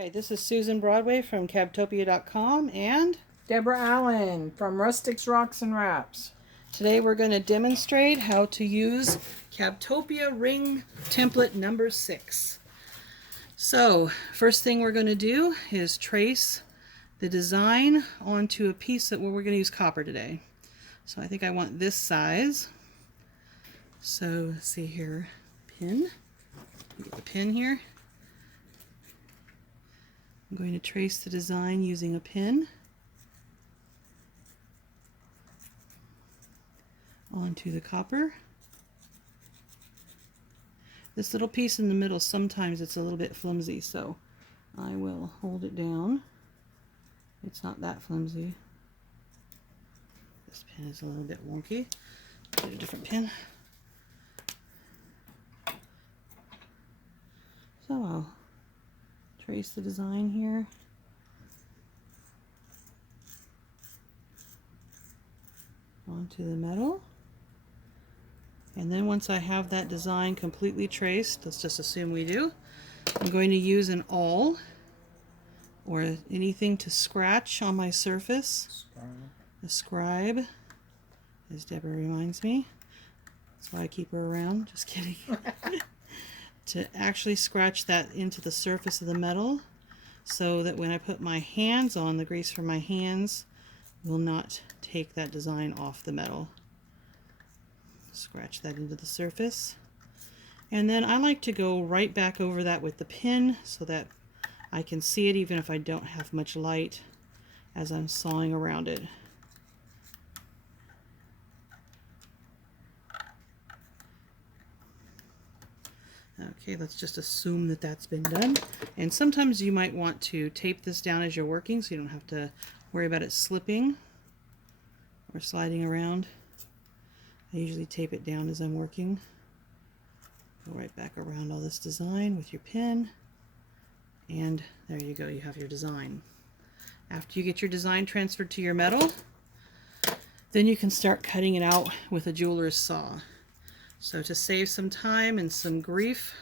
Hi, this is Susan Broadway from Cabtopia.com and Deborah Allen from Rustics, Rocks, and Wraps. Today we're going to demonstrate how to use Cabtopia ring template number 6. So, first thing we're going to do is trace the design onto a piece that we're going to use copper today. So I think I want this size. So let's see here, pin. Get the pin here. I'm going to trace the design using a pin onto the copper. This little piece in the middle, sometimes it's a little bit flimsy, so I will hold it down. It's not that flimsy. This pin is a little bit wonky. Get a different pin. So I'll trace the design here. Onto the metal. And then once I have that design completely traced, let's just assume we do, I'm going to use an awl or anything to scratch on my surface. A scribe, as Deborah reminds me. That's why I keep her around, just kidding. To actually scratch that into the surface of the metal so that when I put my hands on, the grease from my hands will not take that design off the metal. Scratch that into the surface. And then I like to go right back over that with the pin so that I can see it even if I don't have much light as I'm sawing around it. Okay, let's just assume that that's been done. And sometimes you might want to tape this down as you're working so you don't have to worry about it slipping or sliding around. I usually tape it down as I'm working. Go right back around all this design with your pin. And there you go, you have your design. After you get your design transferred to your metal, then you can start cutting it out with a jeweler's saw. So to save some time and some grief,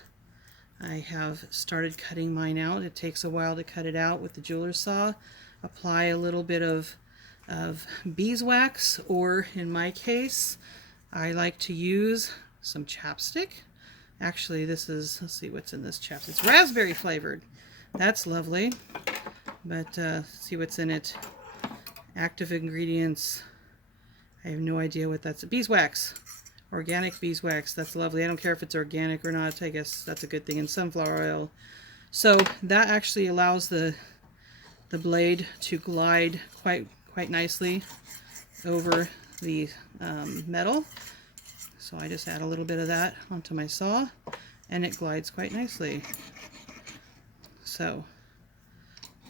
I have started cutting mine out. It takes a while to cut it out with the jeweler's saw. Apply a little bit of beeswax, or in my case, I like to use some chapstick. Actually, this is, let's see what's in this chapstick. It's raspberry flavored. That's lovely. But see what's in it. Active ingredients. I have no idea what that's. Beeswax. Organic beeswax. That's lovely. I don't care if it's organic or not. I guess that's a good thing. And sunflower oil. So that actually allows the blade to glide quite nicely over the metal. So I just add a little bit of that onto my saw and it glides quite nicely. So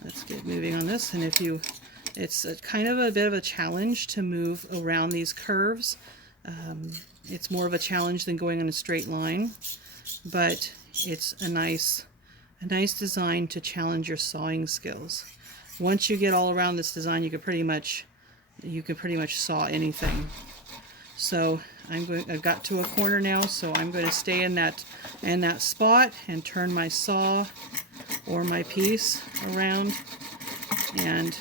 let's get moving on this. And it's kind of a bit of a challenge to move around these curves. It's more of a challenge than going on a straight line, but it's a nice design to challenge your sawing skills. Once you get all around this design, you can pretty much saw anything. So I've got to a corner now, so I'm going to stay in that spot and turn my saw or my piece around and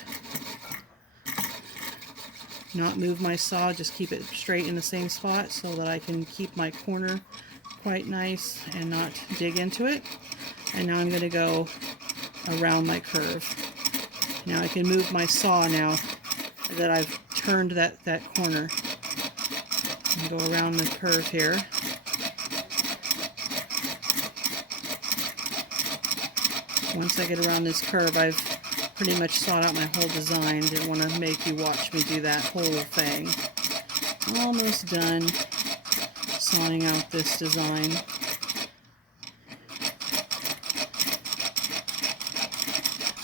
not move my saw, just keep it straight in the same spot so that I can keep my corner quite nice and not dig into it. And now I'm going to go around my curve. Now I can move my saw now that I've turned that corner. And go around the curve here. Once I get around this curve, I've pretty much sawed out my whole design. Didn't want to make you watch me do that whole thing. Almost done sawing out this design.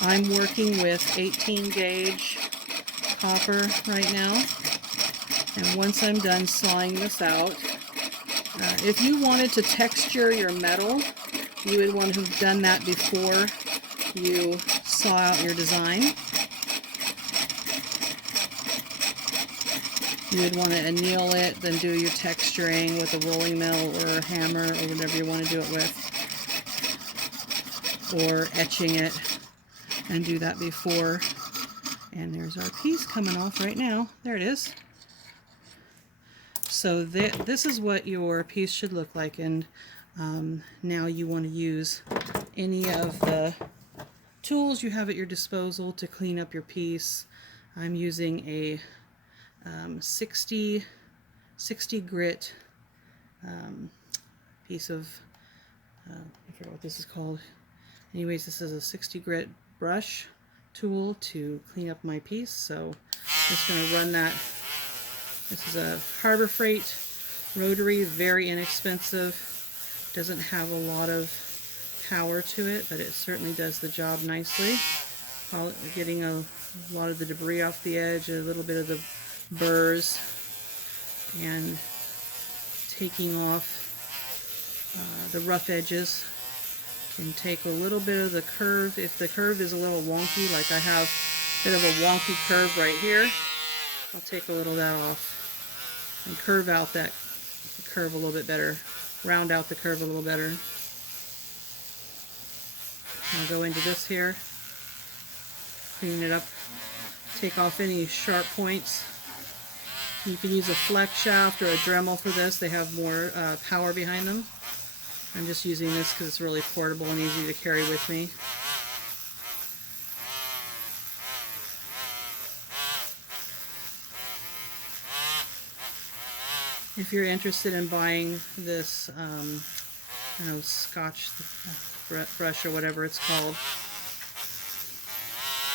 I'm working with 18 gauge copper right now. And once I'm done sawing this out, if you wanted to texture your metal, you would want to have done that before you saw out your design. You would want to anneal it, then do your texturing with a rolling mill or a hammer or whatever you want to do it with, or etching it. and do that before. And there's our piece coming off right now. There it is. So this is what your piece should look like, and now you want to use any of the tools you have at your disposal to clean up your piece. I'm using a 60 grit piece of, I forget what this is called. Anyways, this is a 60 grit brush tool to clean up my piece. So I'm just going to run that. This is a Harbor Freight rotary, very inexpensive. Doesn't have a lot of power to it, but it certainly does the job nicely. Getting a lot of the debris off the edge, a little bit of the burrs, and taking off the rough edges. Can take a little bit of the curve. If the curve is a little wonky, like I have a bit of a wonky curve right here, I'll take a little of that off and curve out that curve a little bit better, round out the curve a little better. I'll go into this here, clean it up, take off any sharp points. You can use a flex shaft or a Dremel for this. They have more power behind them. I'm just using this because it's really portable and easy to carry with me. If you're interested in buying this, I don't know, Scotch brush or whatever it's called,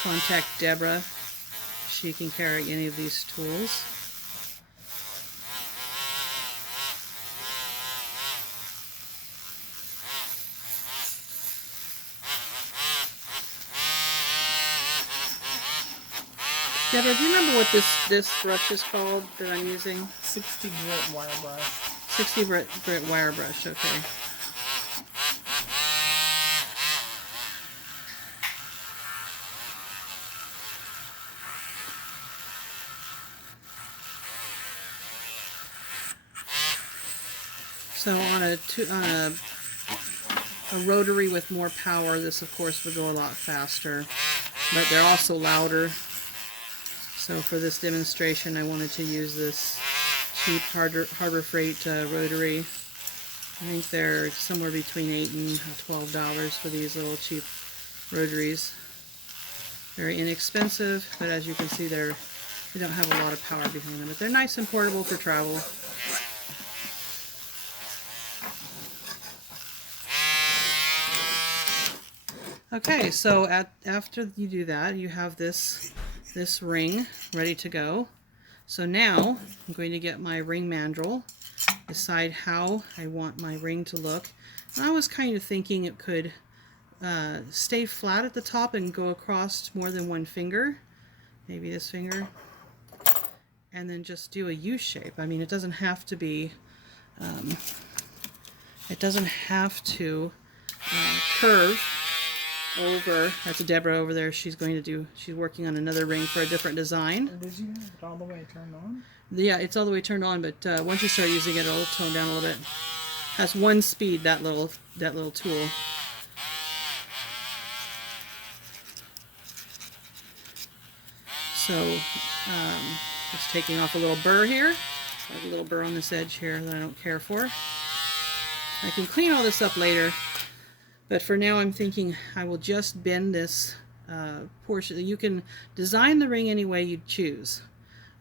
contact Deborah. She can carry any of these tools. Deborah, do you remember what this brush is called that I'm using? 60 grit wire brush. 60 grit wire brush, okay. So on a rotary with more power, this of course would go a lot faster, but they're also louder. So for this demonstration, I wanted to use this cheap Harbor Freight rotary. I think they're somewhere between $8 and $12 for these little cheap rotaries. Very inexpensive, but as you can see, they don't have a lot of power behind them, but they're nice and portable for travel. Okay, so after you do that, you have this ring ready to go. So now I'm going to get my ring mandrel, decide how I want my ring to look. And I was kind of thinking it could stay flat at the top and go across more than one finger, maybe this finger, and then just do a U shape. I mean, it doesn't have to be, curve over. That's Deborah over there. She's working on another ring for a different design. Did you have it all the way turned on? Yeah, it's all the way turned on, but once you start using it, it'll tone down a little bit. Has one speed, that little tool. So just taking off a little burr here. I have a little burr on this edge here that I don't care for. I can clean all this up later, but for now I'm thinking I will just bend this portion. You can design the ring any way you choose.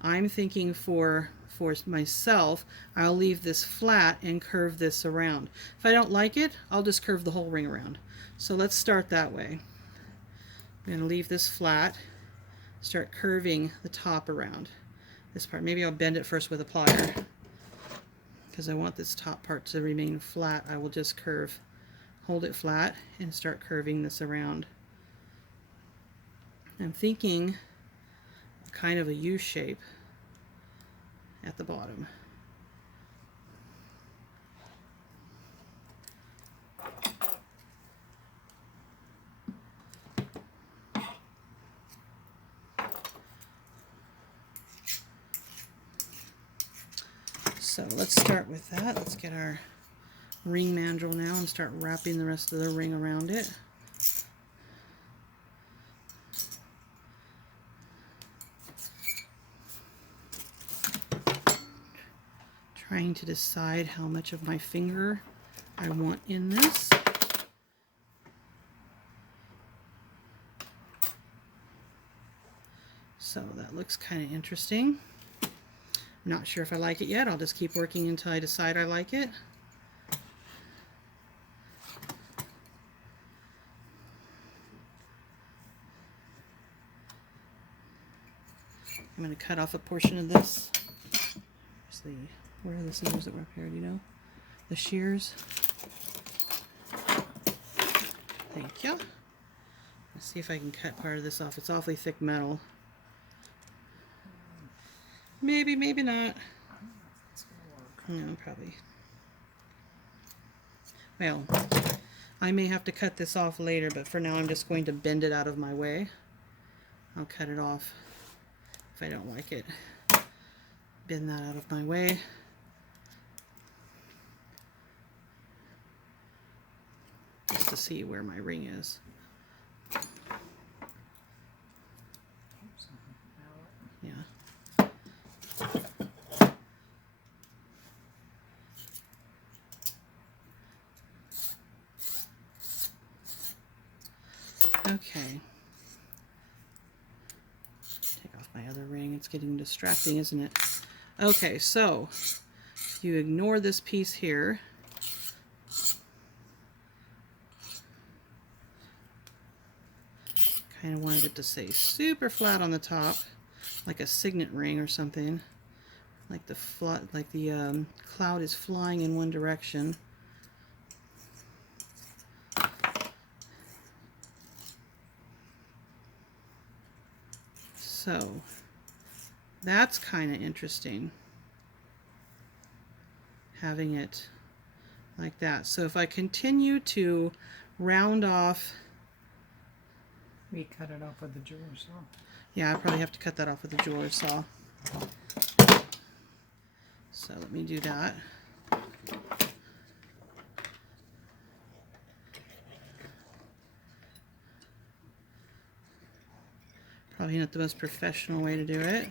I'm thinking for myself, I'll leave this flat and curve this around. If I don't like it, I'll just curve the whole ring around. So let's start that way. I'm going to leave this flat, start curving the top around this part. Maybe I'll bend it first with a plier because I want this top part to remain flat. I will just hold it flat and start curving this around. I'm thinking kind of a U shape at the bottom. So let's start with that. Let's get our ring mandrel now and start wrapping the rest of the ring around it. trying to decide how much of my finger I want in this. So that looks kind of interesting. I'm not sure if I like it yet. I'll just keep working until I decide I like it. I'm going to cut off a portion of this. Where are the scissors that were up here? Do you know? The shears. Thank you. Let's see if I can cut part of this off. It's awfully thick metal. Maybe, maybe not. No, probably. Well, I may have to cut this off later, but for now I'm just going to bend it out of my way. I'll cut it off if I don't like it. Bend that out of my way. Just to see where my ring is. Yeah. Okay. Take off my other ring. It's getting distracting, isn't it? Okay, so if you ignore this piece here, kind of wanted it to stay super flat on the top, like a signet ring or something. Like the cloud is flying in one direction. So that's kind of interesting, having it like that. So if I continue to round off, we cut it off with the jeweler saw. Yeah, I probably have to cut that off with the jeweler saw. So let me do that. Probably not the most professional way to do it.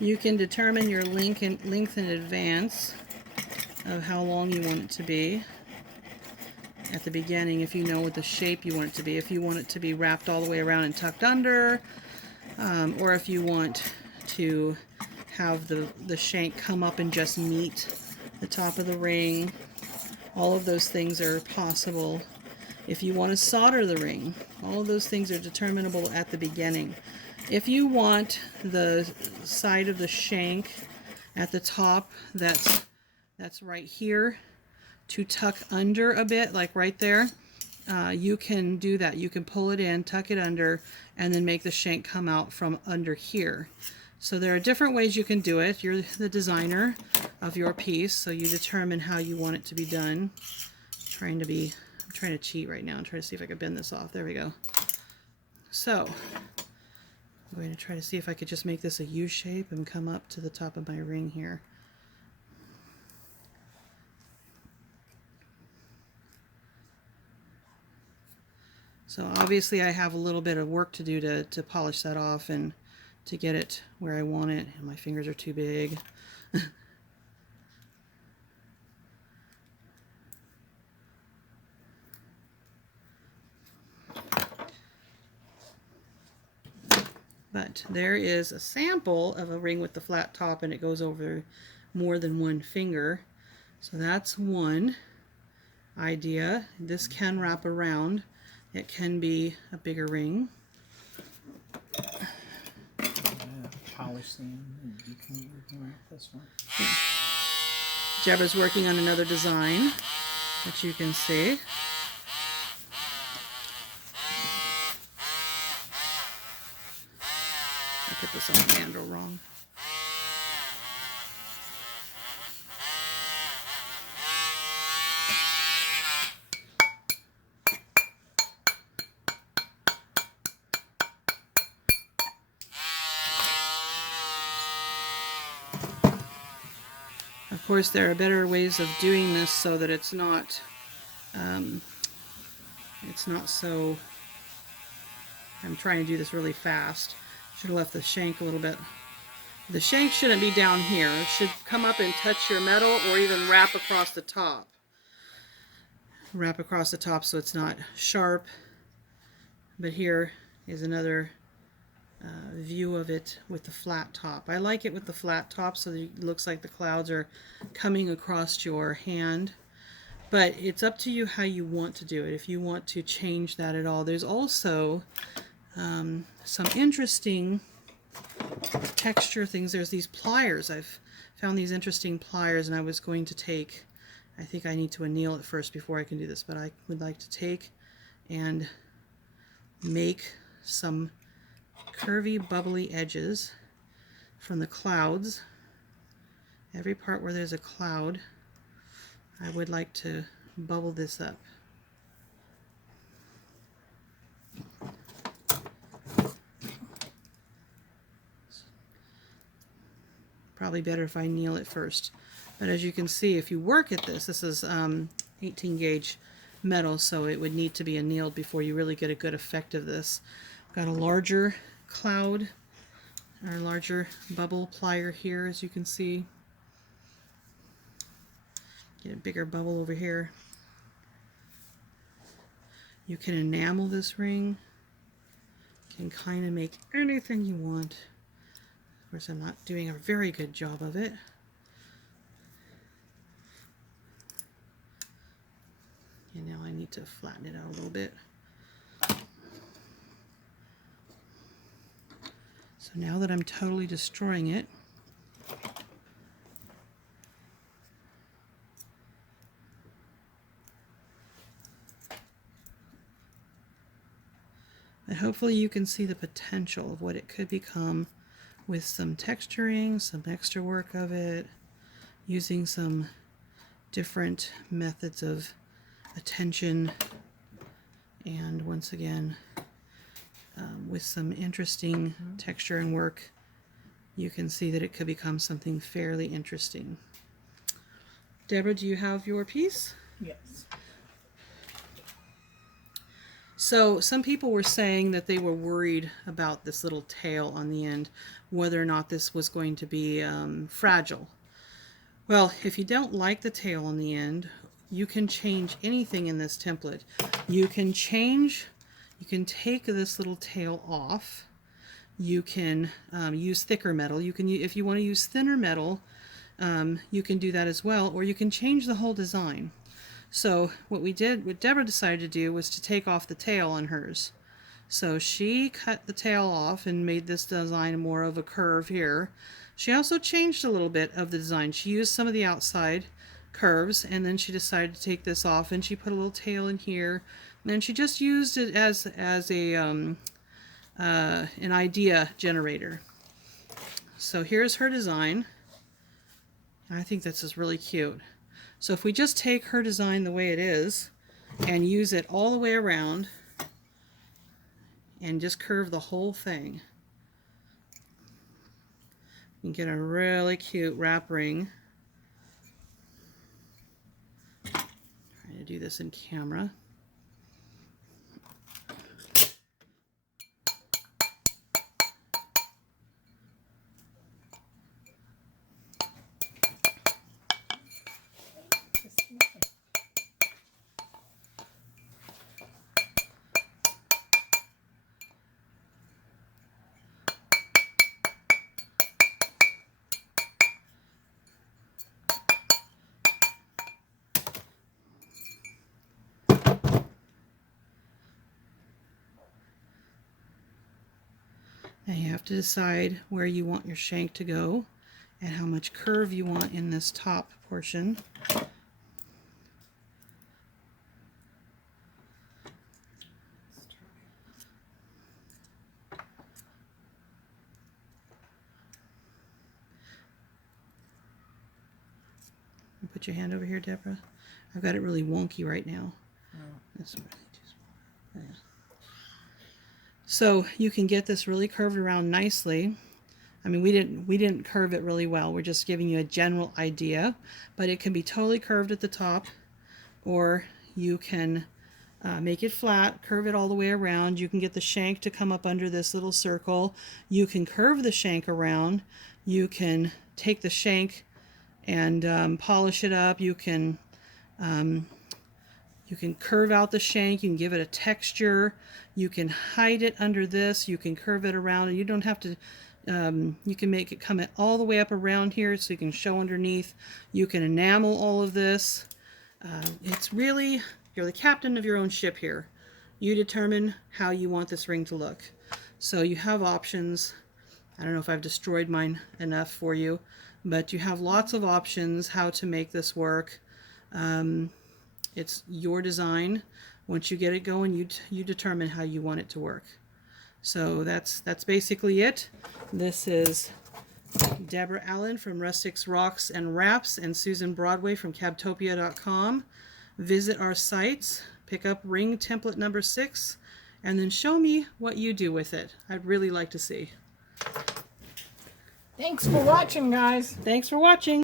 You can determine your length in advance of how long you want it to be at the beginning, if you know what the shape you want it to be. If you want it to be wrapped all the way around and tucked under, or if you want to have the shank come up and just meet the top of the ring. All of those things are possible. If you want to solder the ring, all of those things are determinable at the beginning. If you want the side of the shank at the top that's right here to tuck under a bit, like right there, you can do that. You can pull it in, tuck it under, and then make the shank come out from under here. So there are different ways you can do it. You're the designer of your piece, so you determine how you want it to be done. I'm trying to cheat right now and try to see if I can bend this off. There we go. So I'm going to try to see if I could just make this a U shape and come up to the top of my ring here. So obviously I have a little bit of work to do to polish that off and to get it where I want it. And my fingers are too big. But there is a sample of a ring with the flat top, and it goes over more than one finger. So that's one idea. This can wrap around. It can be a bigger ring. Polish them, and you can wrap this one. Jebra's working on another design that you can see. I put this on the mandrel wrong. Of course, there are better ways of doing this so that it's not so... I'm trying to do this really fast. Should have left the shank a little bit. The shank shouldn't be down here. It should come up and touch your metal or even wrap across the top. Wrap across the top so it's not sharp. But here is another view of it with the flat top. I like it with the flat top so that it looks like the clouds are coming across your hand. But it's up to you how you want to do it, if you want to change that at all. There's also some interesting texture things. There's these pliers. I've found these interesting pliers, and I was going to take, I think I need to anneal it first before I can do this, but I would like to take and make some curvy, bubbly edges from the clouds. Every part where there's a cloud, I would like to bubble this up. Probably better if I anneal it first. But as you can see, if you work at this, this is 18 gauge metal, so it would need to be annealed before you really get a good effect of this. Got a larger cloud, or larger bubble plier here, as you can see. Get a bigger bubble over here. You can enamel this ring. You can kind of make anything you want. Of course, I'm not doing a very good job of it. And now I need to flatten it out a little bit. So now that I'm totally destroying it, but hopefully you can see the potential of what it could become with some texturing, some extra work of it, using some different methods of attention, and once again, with some interesting texture and work, you can see that it could become something fairly interesting. Deborah, do you have your piece? Yes. So some people were saying that they were worried about this little tail on the end, whether or not this was going to be fragile. Well, if you don't like the tail on the end, you can change anything in this template. You can take this little tail off. You can use thicker metal. You can, if you want to use thinner metal, you can do that as well, or you can change the whole design. So what Deborah decided to do was to take off the tail on hers. So she cut the tail off and made this design more of a curve here. She also changed a little bit of the design. She used some of the outside curves, and then she decided to take this off, and she put a little tail in here, and then she just used it as a an idea generator. So here's her design. I think this is really cute. So if we just take her design the way it is and use it all the way around and just curve the whole thing, you can get a really cute wrap ring. Trying to do this in camera. Now you have to decide where you want your shank to go and how much curve you want in this top portion. Put your hand over here, Deborah. I've got it really wonky right now. Oh. That's really too small. Yeah. So you can get this really curved around nicely. I mean, we didn't curve it really well. We're just giving you a general idea, but it can be totally curved at the top, or you can make it flat, curve it all the way around. You can get the shank to come up under this little circle. You can curve the shank around. You can take the shank and polish it up. You can curve out the shank. You can give it a texture. You can hide it under this. You can curve it around, and you don't have to. You can make it come all the way up around here so you can show underneath. You can enamel all of this. It's really, you're the captain of your own ship here. You determine how you want this ring to look. So you have options. I don't know if I've destroyed mine enough for you, but you have lots of options how to make this work. It's your design. Once you get it going, you determine how you want it to work. So that's basically it. This is Deborah Allen from Rustics, Rocks, and Wraps, and Susan Broadway from Cabtopia.com. Visit our sites, pick up ring template number 6, and then show me what you do with it. I'd really like to see. Thanks for watching, guys. Thanks for watching.